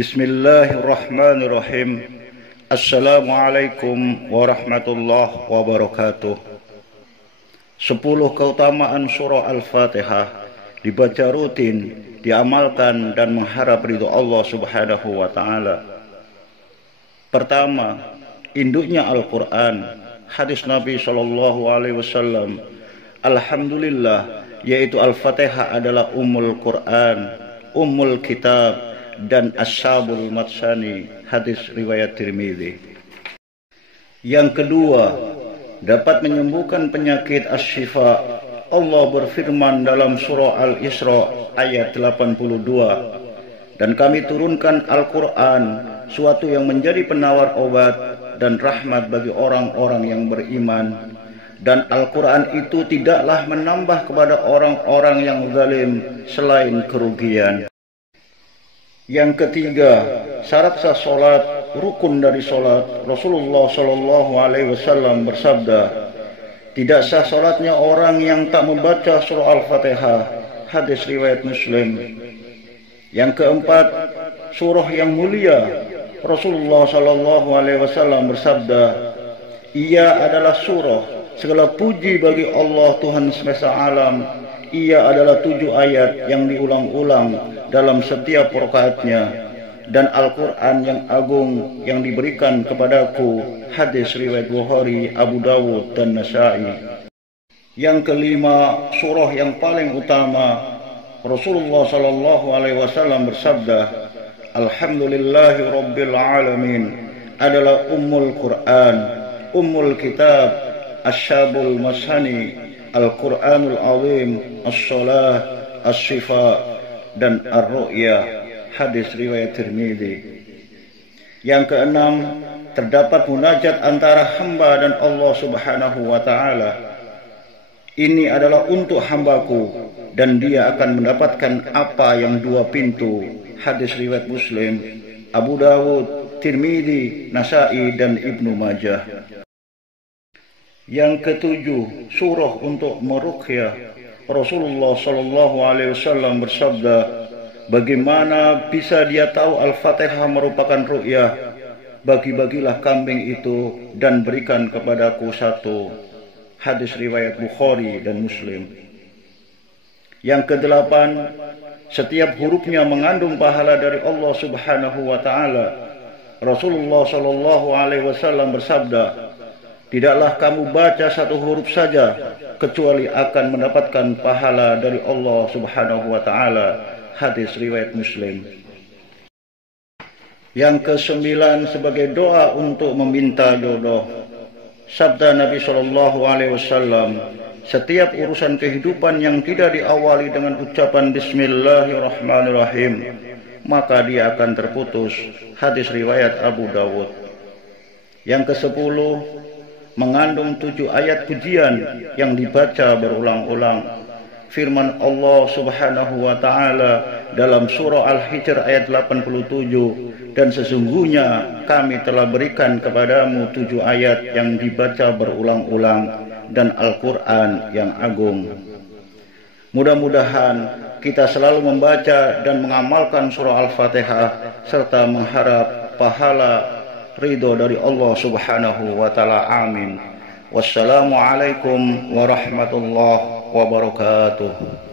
Bismillahirrahmanirrahim. Assalamualaikum warahmatullahi wabarakatuh. 10 keutamaan surah Al-Fatihah dibaca rutin, diamalkan dan mengharap ridho Allah Subhanahu wa taala. Pertama, induknya Al-Qur'an. Hadis Nabi sallallahu alaihi wasallam, alhamdulillah, yaitu Al-Fatihah adalah ummul Qur'an, ummul kitab dan asyabul matsani. Hadis riwayat Tirmidzi. Yang kedua, dapat menyembuhkan penyakit asy-syifa. Allah berfirman dalam surah Al-Isra ayat 82, dan kami turunkan Al-Quran, suatu yang menjadi penawar obat dan rahmat bagi orang-orang yang beriman, dan Al-Quran itu tidaklah menambah kepada orang-orang yang zalim selain kerugian. Yang ketiga, syarat sah solat, rukun dari solat. Rasulullah sallallahu alaihi wasallam bersabda, tidak sah solatnya orang yang tak membaca surah Al-Fatihah. Hadis riwayat Muslim. Yang keempat, surah yang mulia. Rasulullah sallallahu alaihi wasallam bersabda, ia adalah surah, segala puji bagi Allah Tuhan semesta alam. Ia adalah 7 ayat yang diulang-ulang dalam setiap rakaatnya, dan Al-Quran yang agung yang diberikan kepadaku. Hadis riwayat Bukhari, Abu Dawud dan Nasa'i. Yang kelima, surah yang paling utama. Rasulullah sallallahu alaihi wasallam bersabda, alhamdulillahi rabbil alamin, adalah ummul Quran, ummul kitab, asyabul masani, Al-Quranul Azim, as-salah, as-shifa dan ar-ru'ya. Hadis riwayat Tirmidzi. Yang keenam, terdapat munajat antara hamba dan Allah Subhanahu wa taala. Ini adalah untuk hambaku, dan dia akan mendapatkan apa yang 2 pintu. Hadis riwayat Muslim, Abu Dawud, Tirmidzi, Nasa'i dan Ibnu Majah. Yang ketujuh, surah untuk meruqyah. Rasulullah sallallahu alaihi wasallam bersabda, bagaimana bisa dia tahu Al-Fatihah merupakan ruqyah? Bagi-bagilah kambing itu dan berikan kepadaku 1. Hadis riwayat Bukhari dan Muslim. Yang kedelapan, setiap hurufnya mengandung pahala dari Allah Subhanahu wa taala. Rasulullah sallallahu alaihi wasallam bersabda, tidaklah kamu baca 1 huruf saja kecuali akan mendapatkan pahala dari Allah Subhanahu wa taala. Hadis riwayat Muslim. Yang ke-9, sebagai doa untuk meminta jodoh. Sabda Nabi sallallahu alaihi wasallam, setiap urusan kehidupan yang tidak diawali dengan ucapan bismillahirrahmanirrahim, maka dia akan terputus. Hadis riwayat Abu Dawud. Yang ke-10, mengandung 7 ayat pujian yang dibaca berulang-ulang. Firman Allah Subhanahu wa taala dalam surah Al-Hijr ayat 87, dan sesungguhnya kami telah berikan kepadamu 7 ayat yang dibaca berulang-ulang dan Al-Quran yang agung. Mudah-mudahan kita selalu membaca dan mengamalkan surah Al-Fatihah serta mengharap pahala ridho dari Allah Subhanahu wa taala. Amin. Wassalamualaikum warahmatullahi wabarakatuh.